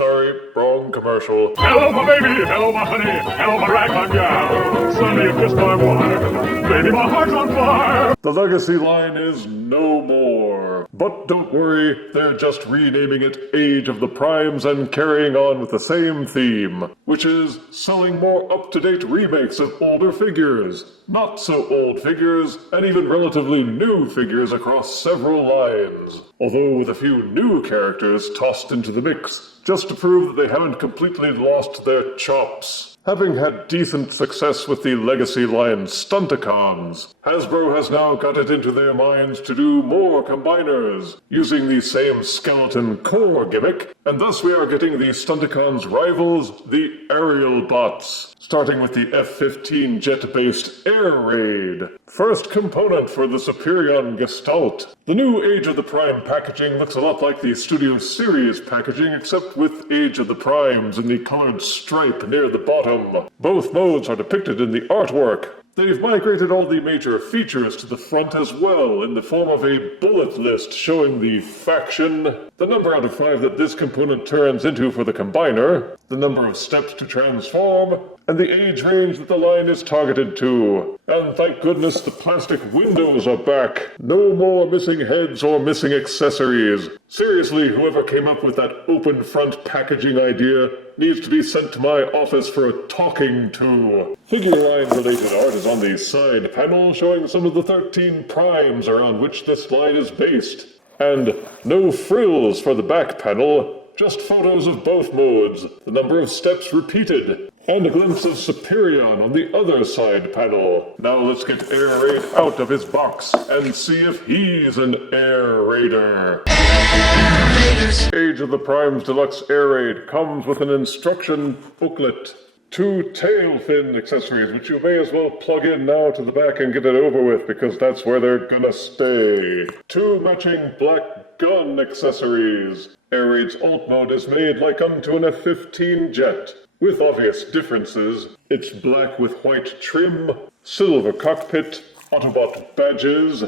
sorry, wrong commercial. Hello, my baby. Hello, my honey. Hello, my ragtime gal. Suddenly you kissed my wife. Baby, my heart's on fire. The Legacy line is no more. But don't worry, they're just renaming it Age of the Primes and carrying on with the same theme, which is selling more up-to-date remakes of older figures, not so old figures, and even relatively new figures across several lines, although with a few new characters tossed into the mix, just to prove that they haven't completely lost their chops. Having had decent success with the Legacy line Stunticons, Hasbro has now got it into their minds to do more combiners, using the same skeleton core gimmick, and thus we are getting the Stunticons' rivals, the Aerial Bots, starting with the F-15 jet-based Air Raid, first component for the Superion Gestalt. The new Age of the Prime packaging looks a lot like the Studio Series packaging, except with Age of the Primes in the colored stripe near the bottom. Both modes are depicted in the artwork. They've migrated all the major features to the front as well, in the form of a bullet list showing the faction, the number out of 5 that this component turns into for the combiner, the number of steps to transform, and the age range that the line is targeted to. And thank goodness the plastic windows are back. No more missing heads or missing accessories. Seriously, whoever came up with that open front packaging idea needs to be sent to my office for a talking to. Figure line related art is on the side panel showing some of the 13 primes around which this line is based. And no frills for the back panel, just photos of both modes, the number of steps repeated, and a glimpse of Superion on the other side panel. Now let's get Air Raid out of his box and see if he's an Air Raider. Age of the Primes Deluxe Air Raid comes with an instruction booklet. 2 tail fin accessories, which you may as well plug in now to the back and get it over with, because that's where they're gonna stay. 2 matching black gun accessories. Air Raid's alt mode is made like unto an F-15 jet, with obvious differences. It's black with white trim, silver cockpit, Autobot badges,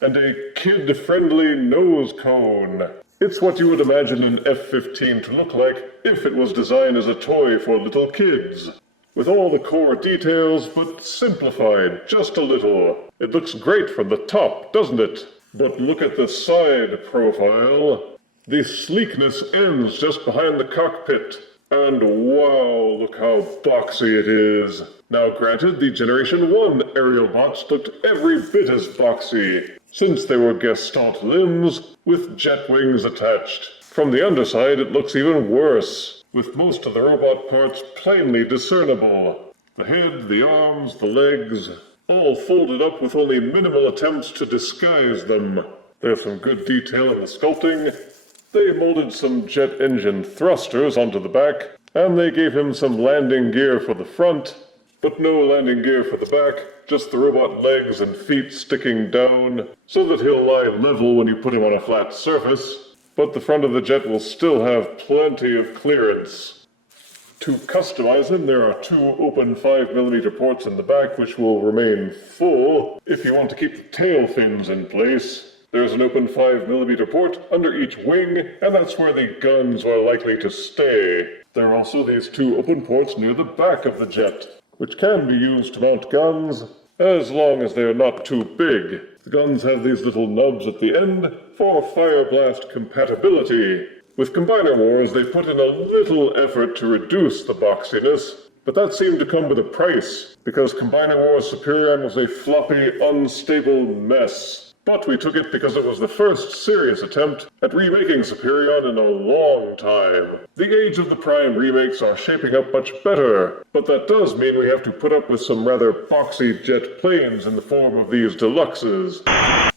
and a kid-friendly nose cone. It's what you would imagine an F-15 to look like if it was designed as a toy for little kids. With all the core details, but simplified just a little. It looks great from the top, doesn't it? But look at the side profile. The sleekness ends just behind the cockpit. And wow, look how boxy it is. Now granted, the Generation 1 aerial bots looked every bit as boxy, since they were Gestalt limbs with jet wings attached. From the underside, it looks even worse, with most of the robot parts plainly discernible. The head, the arms, the legs, all folded up with only minimal attempts to disguise them. There's some good detail in the sculpting. They molded some jet engine thrusters onto the back, and they gave him some landing gear for the front, but no landing gear for the back, just the robot legs and feet sticking down, so that he'll lie level when you put him on a flat surface, but the front of the jet will still have plenty of clearance. To customize him, there are 2 open 5mm ports in the back, which will remain full if you want to keep the tail fins in place. There's an open 5mm port under each wing, and that's where the guns are likely to stay. There are also these 2 open ports near the back of the jet, which can be used to mount guns, as long as they're not too big. The guns have these little nubs at the end for Fire Blast compatibility. With Combiner Wars, they put in a little effort to reduce the boxiness, but that seemed to come with a price, because Combiner Wars Superion was a floppy, unstable mess. But we took it because it was the first serious attempt at remaking Superion in a long time. The Age of the Prime remakes are shaping up much better, but that does mean we have to put up with some rather boxy jet planes in the form of these deluxes.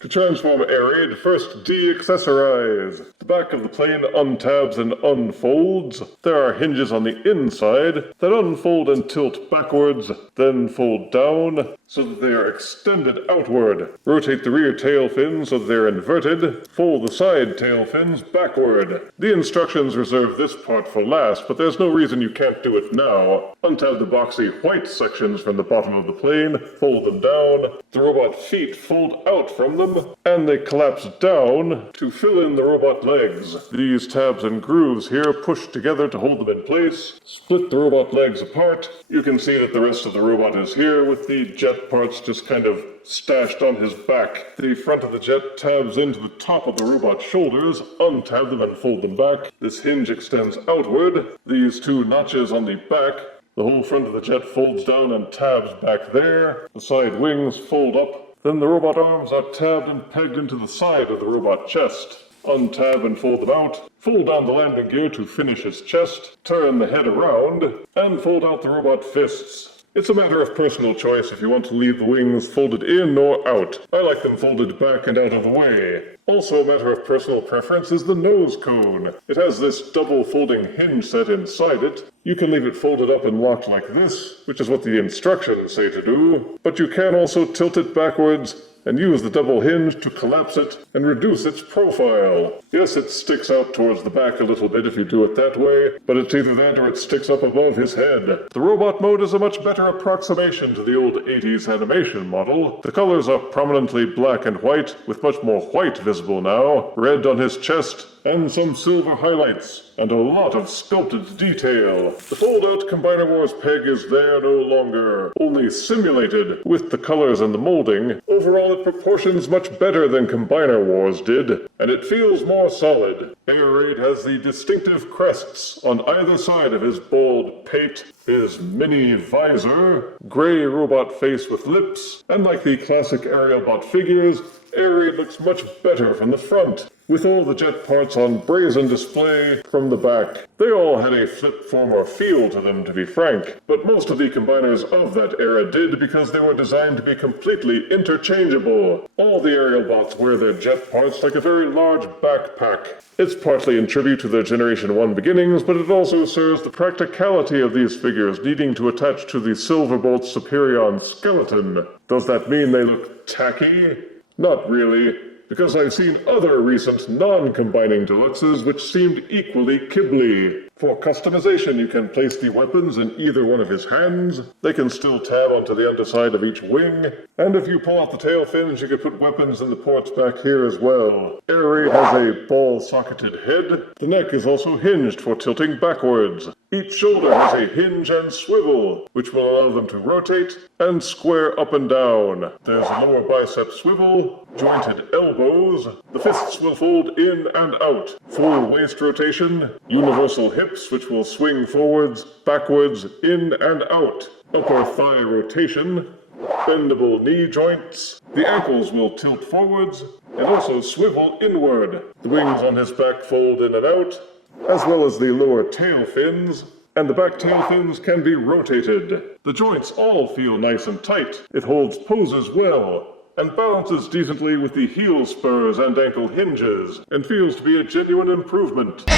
To transform Air Raid, first de-accessorize. The back of the plane untabs and unfolds. There are hinges on the inside that unfold and tilt backwards, then fold down, so that they are extended outward. Rotate the rear tail fins so that they're inverted. Fold the side tail fins backward. The instructions reserve this part for last, but there's no reason you can't do it now. Untab the boxy white sections from the bottom of the plane, fold them down. The robot feet fold out from the them, and they collapse down to fill in the robot legs. These tabs and grooves here push together to hold them in place, split the robot legs apart. You can see that the rest of the robot is here with the jet parts just kind of stashed on his back. The front of the jet tabs into the top of the robot's shoulders, untab them and fold them back. This hinge extends outward. These two notches on the back, the whole front of the jet folds down and tabs back there. The side wings fold up. Then the robot arms are tabbed and pegged into the side of the robot chest. Untab and fold them out. Fold down the landing gear to finish his chest. Turn the head around and fold out the robot fists. It's a matter of personal choice if you want to leave the wings folded in or out. I like them folded back and out of the way. Also a matter of personal preference is the nose cone. It has this double folding hinge set inside it. You can leave it folded up and locked like this, which is what the instructions say to do, but you can also tilt it backwards and use the double hinge to collapse it and reduce its profile. Yes, it sticks out towards the back a little bit if you do it that way, but it's either that or it sticks up above his head. The robot mode is a much better approximation to the old 80s animation model. The colors are prominently black and white, with much more white visible now, red on his chest, and some silver highlights, and a lot of sculpted detail. The fold-out Combiner Wars peg is there no longer, only simulated with the colors and the molding. Overall, it proportions much better than Combiner Wars did, and it feels more solid. Air Raid has the distinctive crests on either side of his bald pate, his mini visor, gray robot face with lips, and like the classic Aerialbot figures, Air Raid looks much better from the front, with all the jet parts on brazen display from the back. They all had a flip-former feel to them, to be frank, but most of the combiners of that era did because they were designed to be completely interchangeable. All the Aerialbots wear their jet parts like a very large backpack. It's partly in tribute to their Generation 1 beginnings, but it also serves the practicality of these figures needing to attach to the Silverbolt Superion skeleton. Does that mean they look tacky? Not really, because I've seen other recent non-combining deluxes which seemed equally kibbly. For customization, you can place the weapons in either one of his hands. They can still tab onto the underside of each wing. And if you pull out the tail fins, you can put weapons in the ports back here as well. Air Raid has a ball-socketed head. The neck is also hinged for tilting backwards. Each shoulder has a hinge and swivel, which will allow them to rotate and square up and down. There's a lower bicep swivel, jointed elbows. The fists will fold in and out. Full waist rotation, universal hips, which will swing forwards, backwards, in and out. Upper thigh rotation, bendable knee joints. The ankles will tilt forwards and also swivel inward. The wings on his back fold in and out, as well as the lower tail fins, and the back tail fins can be rotated. The joints all feel nice and tight. It holds poses well, and balances decently with the heel spurs and ankle hinges, and feels to be a genuine improvement.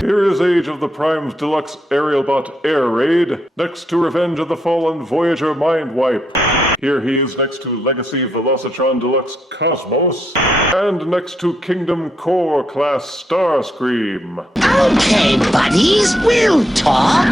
Here is Age of the Primes Deluxe Aerialbot Air Raid, next to Revenge of the Fallen Voyager Mind Wipe. Here he is next to Legacy Velocitron Deluxe Cosmos, and next to Kingdom Core Class Starscream. Okay, buddies, we'll talk.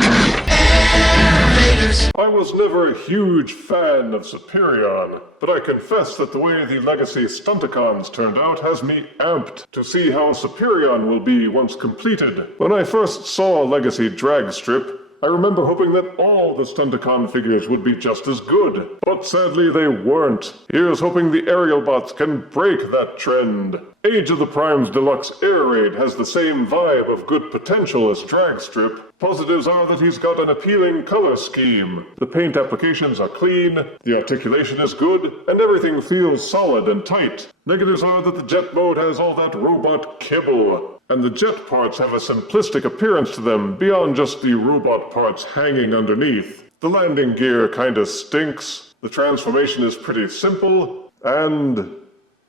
I was never a huge fan of Superion, but I confess that the way the Legacy Stunticons turned out has me amped to see how Superion will be once completed. When I first saw Legacy drag strip, I remember hoping that all the Stunticon figures would be just as good, but sadly they weren't. Here's hoping the Aerialbots can break that trend. Age of the Primes Deluxe Air Raid has the same vibe of good potential as Dragstrip. Positives are that he's got an appealing color scheme. The paint applications are clean, the articulation is good, and everything feels solid and tight. Negatives are that the jet mode has all that robot kibble, and the jet parts have a simplistic appearance to them beyond just the robot parts hanging underneath. The landing gear kinda stinks, the transformation is pretty simple, and...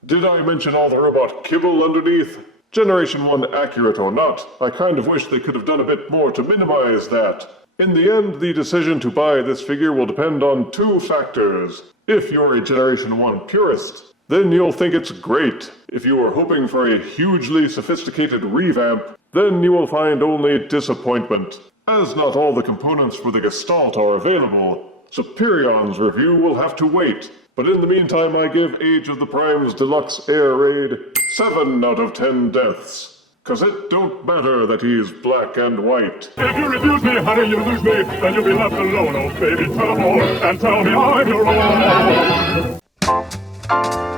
did I mention all the robot kibble underneath? Generation 1 accurate or not, I kind of wish they could have done a bit more to minimize that. In the end, the decision to buy this figure will depend on two factors. If you're a Generation 1 purist, then you'll think it's great. If you are hoping for a hugely sophisticated revamp, then you will find only disappointment. As not all the components for the Gestalt are available, Superion's review will have to wait. But in the meantime, I give Age of the Primes Deluxe Air Raid 7 out of 10 deaths. 'Cause it don't matter that he's black and white. If you refuse me, honey, you lose me, then you'll be left alone. Oh, baby, tell them all, and tell me I'm your own.